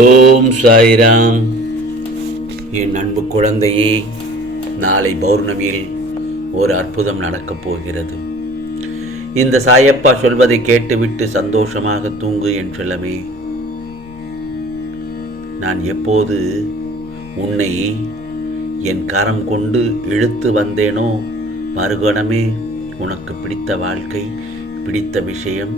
ஓம் சாய்ராம். என் அன்பு குழந்தையே, நாளை பௌர்ணமியில் ஒரு அற்புதம் நடக்கப் போகிறது. இந்த சாயப்பா சொல்வதை கேட்டுவிட்டு சந்தோஷமாக தூங்கு என் செல்லமே. நான் எப்போது உன்னை என் கரம் கொண்டு இழுத்து வந்தேனோ, மறுகணமே உனக்கு பிடித்த வாழ்க்கை, பிடித்த விஷயம்,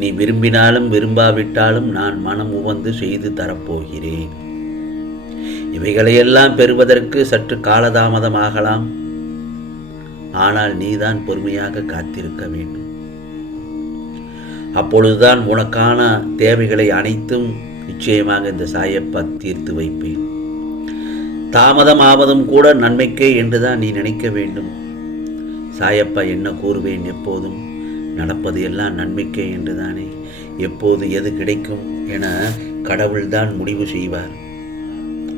நீ விரும்பினாலும் விரும்பாவிட்டாலும் நான் மனம் உவந்து செய்து தரப்போகிறேன். இவைகளையெல்லாம் பெறுவதற்கு சற்று காலதாமதமாகலாம். ஆனால் நீதான் பொறுமையாக காத்திருக்க வேண்டும். அப்பொழுதுதான் உனக்கான தேவைகளை அனைத்தும் நிச்சயமாக இந்த சாயப்பா தீர்த்து வைப்பேன். தாமதம் ஆவதும் கூட நன்மைக்கே என்றுதான் நீ நினைக்க வேண்டும். சாயப்பா என்ன கூறுவேன், எப்போதும் நடப்பது எல்லாம் நன்மைக்கே என்றுதானே. எப்போது எது கிடைக்கும் என கடவுள்தான் முடிவு செய்வார்.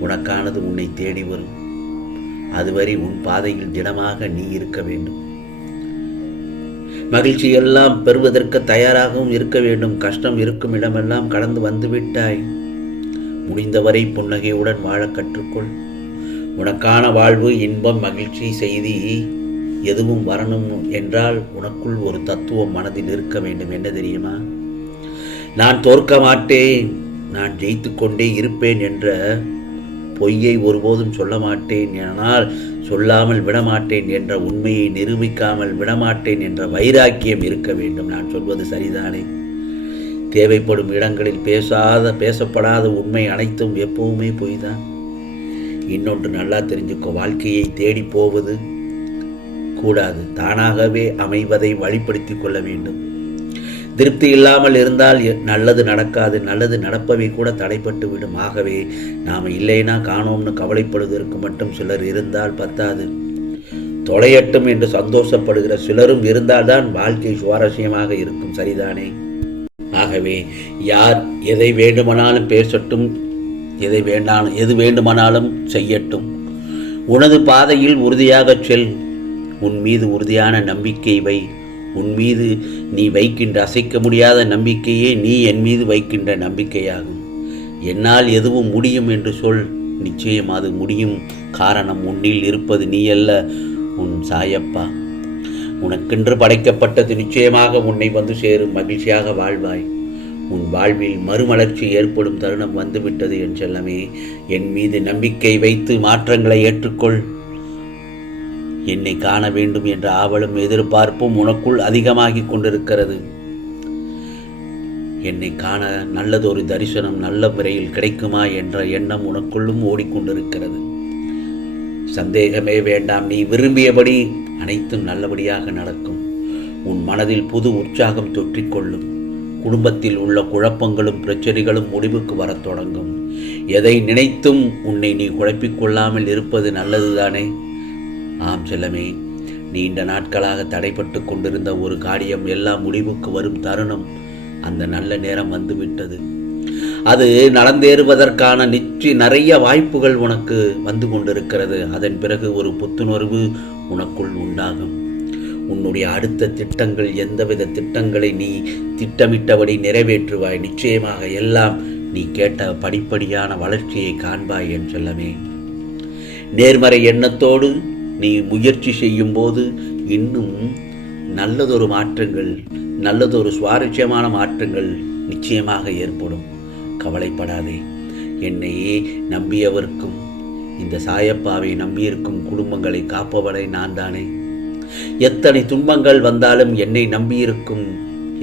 உனக்கானது உன்னை தேடி வரும். அதுவரை உன் பாதையில் திடமாக நீ இருக்க வேண்டும். மகிழ்ச்சியெல்லாம் பெறுவதற்கு தயாராகவும் இருக்க வேண்டும். கஷ்டம் இருக்கும் இடமெல்லாம் கடந்து வந்துவிட்டாய். முடிந்தவரை புன்னகையுடன் வாழ கற்றுக்கொள். உனக்கான வாழ்வு, இன்பம், மகிழ்ச்சி, செய்தி எதுவும் வரணும் என்றால் உனக்குள் ஒரு தத்துவம் மனதில் இருக்க வேண்டும். என்ன தெரியுமா? நான் தோற்க மாட்டேன், நான் ஜெயித்து கொண்டே இருப்பேன் என்ற பொய்யை ஒருபோதும் சொல்ல மாட்டேன், ஆனால் சொல்லாமல் விடமாட்டேன் என்ற உண்மையை நிரூபிக்காமல் விடமாட்டேன் என்ற வைராக்கியம் இருக்க வேண்டும். நான் சொல்வது சரிதானே? தேவைப்படும் இடங்களில் பேசப்படாத உண்மை அனைத்தும் எப்பவுமே பொய்தான். இன்னொன்று நல்லா தெரிஞ்சுக்கோ, வாழ்க்கையை தேடி போவது கூடாது. தானாகவே அமைவதை வழிப்படுத்தி கொள்ள வேண்டும். திருப்தி இல்லாமல் இருந்தால் நல்லது நடக்காது. நல்லது நடப்பவை கூட தடைப்பட்டு விடும். ஆகவே நாம் இல்லைனா காணோம்னு கவலைப்படுவதற்கு மட்டும் சிலர் இருந்தால் பத்தாது. தொலையட்டும் என்று சந்தோஷப்படுகிற சிலரும் இருந்தால்தான் வாழ்க்கை சுவாரஸ்யமாக இருக்கும். சரிதானே? ஆகவே யார் எதை வேண்டுமானாலும் பேசட்டும், எது வேண்டுமானாலும் செய்யட்டும். உனது பாதையில் உறுதியாக செல். உன் மீது உறுதியான நம்பிக்கை வை. உன் மீது நீ வைக்கின்ற அசைக்க முடியாத நம்பிக்கையே நீ என் மீது வைக்கின்ற நம்பிக்கையாகும். என்னால் எதுவும் முடியும் என்று சொல். நிச்சயம் அது முடியும். காரணம், உன்னில் இருப்பது நீ அல்ல, உன் சாயப்பா. உனக்கென்று படைக்கப்பட்டது நிச்சயமாக உன்னை வந்து சேரும். மகிழ்ச்சியாக வாழ்வாய். உன் வாழ்வில் மறுமலர்ச்சி ஏற்படும் தருணம் வந்துவிட்டது என் செல்லமே. என் மீது நம்பிக்கை வைத்து மாற்றங்களை ஏற்றுக்கொள். என்னை காண வேண்டும் என்ற ஆவலும் எதிர்பார்ப்பும் உனக்குள் அதிகமாகிக் கொண்டிருக்கிறது. என்னை காண நல்லதொரு தரிசனம் நல்ல முறையில் கிடைக்குமா என்ற எண்ணம் உனக்குள்ளும் ஓடிக்கொண்டிருக்கிறது. சந்தேகமே வேண்டாம். நீ விரும்பியபடி அனைத்தும் நல்லபடியாக நடக்கும். உன் மனதில் புது உற்சாகம் தொற்றிக்கொள்ளும். குடும்பத்தில் உள்ள குழப்பங்களும் பிரச்சனைகளும் முடிவுக்கு வரத் தொடங்கும். எதை நினைத்தும் உன்னை நீ குழப்பிக்கொள்ளாமல் இருப்பது நல்லதுதானே? ஆம் செல்லமே, நீண்ட நாட்களாக தடைப்பட்டு கொண்டிருந்த ஒரு காரியம் எல்லாம் முடிவுக்கு வரும் தருணம், அந்த நல்ல நேரம் வந்துவிட்டது. அது நடந்தேறுவதற்கான நிறைய வாய்ப்புகள் உனக்கு வந்து கொண்டிருக்கிறது. அதன் பிறகு ஒரு புத்துணர்வு உனக்குள் உண்டாகும். உன்னுடைய அடுத்த திட்டங்கள், எந்தவித திட்டங்களை நீ திட்டமிட்டபடி நிறைவேற்றுவாய். நிச்சயமாக எல்லாம் நீ கேட்ட படிப்படியான வளர்ச்சியை காண்பாய் என் செல்லமே. நேர்மறை எண்ணத்தோடு நீ முயற்சி செய்யும் போது இன்னும் நல்லதொரு மாற்றங்கள், நல்லதொரு சுவாரஸ்யமான மாற்றங்கள் நிச்சயமாக ஏற்படும். கவலைப்படாதே. என்னை நம்பியவர்க்கும், இந்த சாயப்பாவை நம்பியிருக்கும் குடும்பங்களை காப்பவரை நான் தானே. எத்தனை துன்பங்கள் வந்தாலும் என்னை நம்பியிருக்கும்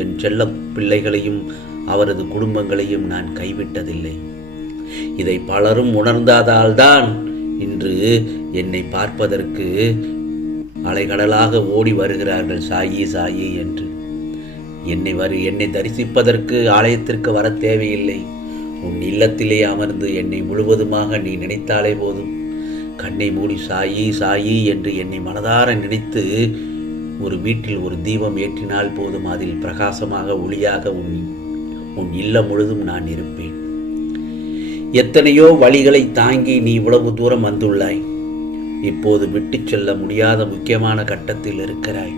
என் செல்ல பிள்ளைகளையும் அவரது குடும்பங்களையும் நான் கைவிட்டதில்லை. இதை பலரும் உணர்ந்ததால்தான் இன்று என்னை பார்ப்பதற்கு அலைகடலாக ஓடி வருகிறார்கள், சாயி சாயி என்று. என்னை தரிசிப்பதற்கு ஆலயத்திற்கு வர தேவையில்லை. உன் இல்லத்திலே அமர்ந்து என்னை முழுவதுமாக நீ நினைத்தாலே போதும். கண்ணை மூடி சாயி சாயி என்று என்னை மனதார நினைத்து ஒரு வீட்டில் ஒரு தீபம் ஏற்றினால் போதும். அதில் பிரகாசமாக ஒளியாக உன் இல்லம் முழுதும் நான் இருப்பேன். எத்தனையோ வழிகளை தாங்கி நீ இவ்வளவு தூரம் வந்துள்ளாய். இப்போது விட்டு செல்ல முடியாத முக்கியமான கட்டத்தில் இருக்கிறாய்.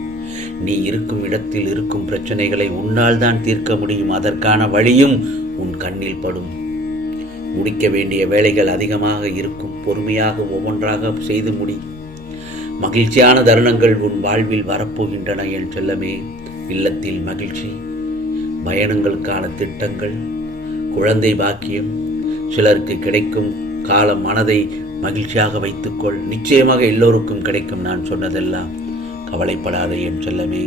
நீ இருக்கும் இடத்தில் இருக்கும் பிரச்சனைகளை உன்னால் தான் தீர்க்க முடியும். அதற்கான வழியும் உன் கண்ணில் படும். முடிக்க வேண்டிய வேலைகள் அதிகமாக இருக்கும். பொறுமையாக ஒவ்வொன்றாக செய்து முடி. மகிழ்ச்சியான தருணங்கள் உன் வாழ்வில் வரப்போகின்றன என் செல்லமே. இல்லத்தில் மகிழ்ச்சி, பயணங்களுக்கான திட்டங்கள், குழந்தை பாக்கியம், சிலருக்கு கிடைக்கும் காலம். மனதை மகிழ்ச்சியாக வைத்துக்கொள். நிச்சயமாக எல்லோருக்கும் கிடைக்கும். நான் சொன்னதெல்லாம் கவலைப்படாத என் செல்லமே.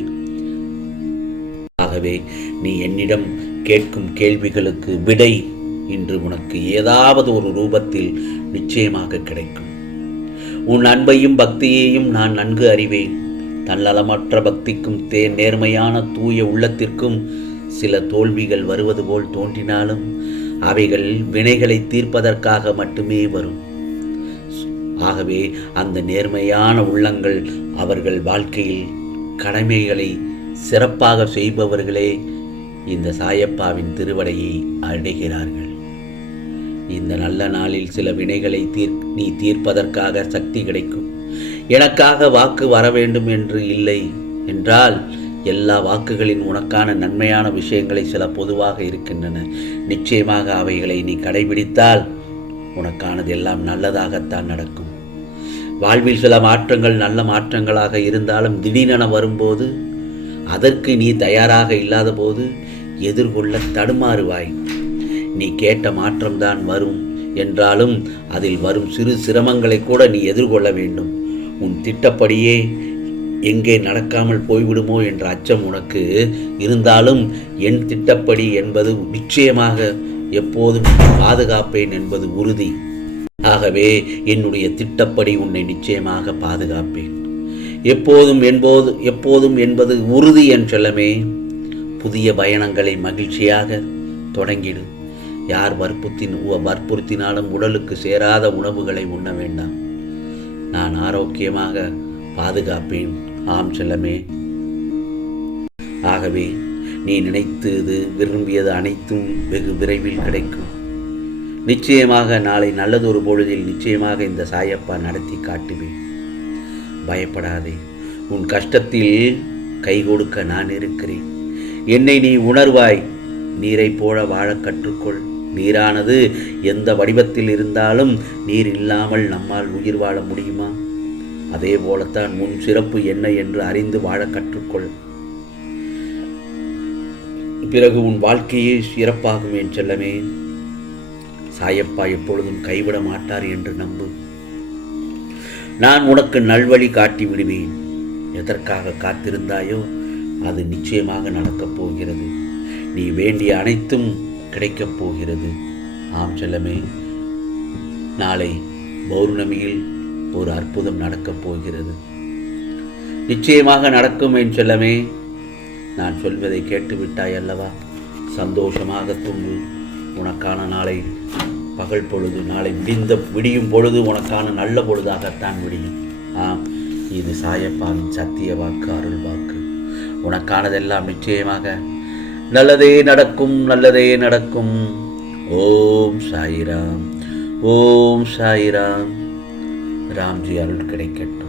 ஆகவே நீ என்னிடம் கேட்கும் கேள்விகளுக்கு விடை இன்று உனக்கு ஏதாவது ஒரு ரூபத்தில் நிச்சயமாக கிடைக்கும். உன் அன்பையும் பக்தியையும் நான் நன்கு அறிவேன். தன்னலமற்ற பக்திக்கும் நேர்மையான தூய உள்ளத்திற்கும் சில தோல்விகள் வருவது போல் தோன்றினாலும் அவைகள் வினைகளை தீர்ப்பதற்காக மட்டுமே வரும். ஆகவே அந்த நேர்மையான உள்ளங்கள் அவர்கள் வாழ்க்கையில் கடமைகளை சிறப்பாக செய்பவர்களே இந்த சாயப்பாவின் திருவடையை அடைகிறார்கள். இந்த நல்ல நாளில் சில வினைகளை நீ தீர்ப்பதற்காக சக்தி கிடைக்கும். எனக்காக வாக்கு வர வேண்டும் என்று இல்லை என்றால் எல்லா வாக்குகளின் உனக்கான நன்மையான விஷயங்களை சில பொதுவாக இருக்கின்றன. நிச்சயமாக அவைகளை நீ கடைபிடித்தால் உனக்கானது எல்லாம் நல்லதாகத்தான் நடக்கும். வாழ்வில் சில மாற்றங்கள் நல்ல மாற்றங்களாக இருந்தாலும் திடீரென வரும்போது, அதற்கு நீ தயாராக இல்லாத போது எதிர்கொள்ள தடுமாறுவாய். நீ கேட்ட மாற்றம்தான் வரும் என்றாலும் அதில் வரும் சிறு சிரமங்களை கூட நீ எதிர்கொள்ள வேண்டும். உன் திட்டப்படியே எங்கே நடக்காமல் போய்விடுமோ என்ற அச்சம் உனக்கு இருந்தாலும் என் திட்டப்படி என்பது நிச்சயமாக எப்போதும் பாதுகாப்பேன் என்பது உறுதி. ஆகவே என்னுடைய திட்டப்படி உன்னை நிச்சயமாக பாதுகாப்பேன் எப்போதும் என்பது உறுதி என் செல்லமே. புதிய பயணங்களை மகிழ்ச்சியாக தொடங்கிடு. யார் வற்புறுத்தினாலும் உடலுக்கு சேராத உணவுகளை உண்ண வேண்டாம். நான் ஆரோக்கியமாக பாதுகாப்பேன். ஆம் செல்லமே. ஆகவே நீ நினைத்தது விரும்பியது அனைத்தும் வெகு விரைவில் கிடைக்கும். நிச்சயமாக நாளை நல்லதொரு பொழுதில் நிச்சயமாக இந்த சாயப்பா நடத்தி காட்டுவேன். பயப்படாதே. உன் கஷ்டத்தில் கை கொடுக்க நான் இருக்கிறேன். என்னை நீ உணர்வாய். நீரை போல வாழ கற்றுக்கொள். நீரானது எந்த வடிவத்தில் இருந்தாலும் நீர் இல்லாமல் நம்மால் உயிர் வாழ முடியுமா? அதே போலத்தான் உன் சிறப்பு என்ன என்று அறிந்து வாழ கற்றுக்கொள். பிறகு உன் வாழ்க்கையே சிறப்பாகும் என் செல்லமே. சாயப்பா எப்பொழுதும் கைவிட மாட்டார் என்று நம்பு. நான் உனக்கு நல்வழி காட்டி விடுவேன். எதற்காக காத்திருந்தாயோ அது நிச்சயமாக நடக்கப் போகிறது. நீ வேண்டிய அனைத்தும் கிடைக்கப் போகிறது. ஆம் செல்லமே. நாளை பௌர்ணமியில் ஒரு அற்புதம் நடக்கப் போகிறது. நிச்சயமாக நடக்கும் என் செல்லமே. நான் சொல்வதை கேட்டுவிட்டாய் அல்லவா? சந்தோஷமாக தூங்கு. உனக்கான நாளை பகல் பொழுது, நாளை விடியும் பொழுது உனக்கான நல்ல பொழுதாகத்தான் விடியும். ஆம், இது சாயப்பாவின் சத்திய வாக்கு, அருள் வாக்கு. உனக்கானதெல்லாம் நிச்சயமாக நல்லதே நடக்கும், நல்லதே நடக்கும். ஓம் சாயிராம், ஓம் சாயிராம். ராம்ஜி அருள் கிடைக்கட்டும்.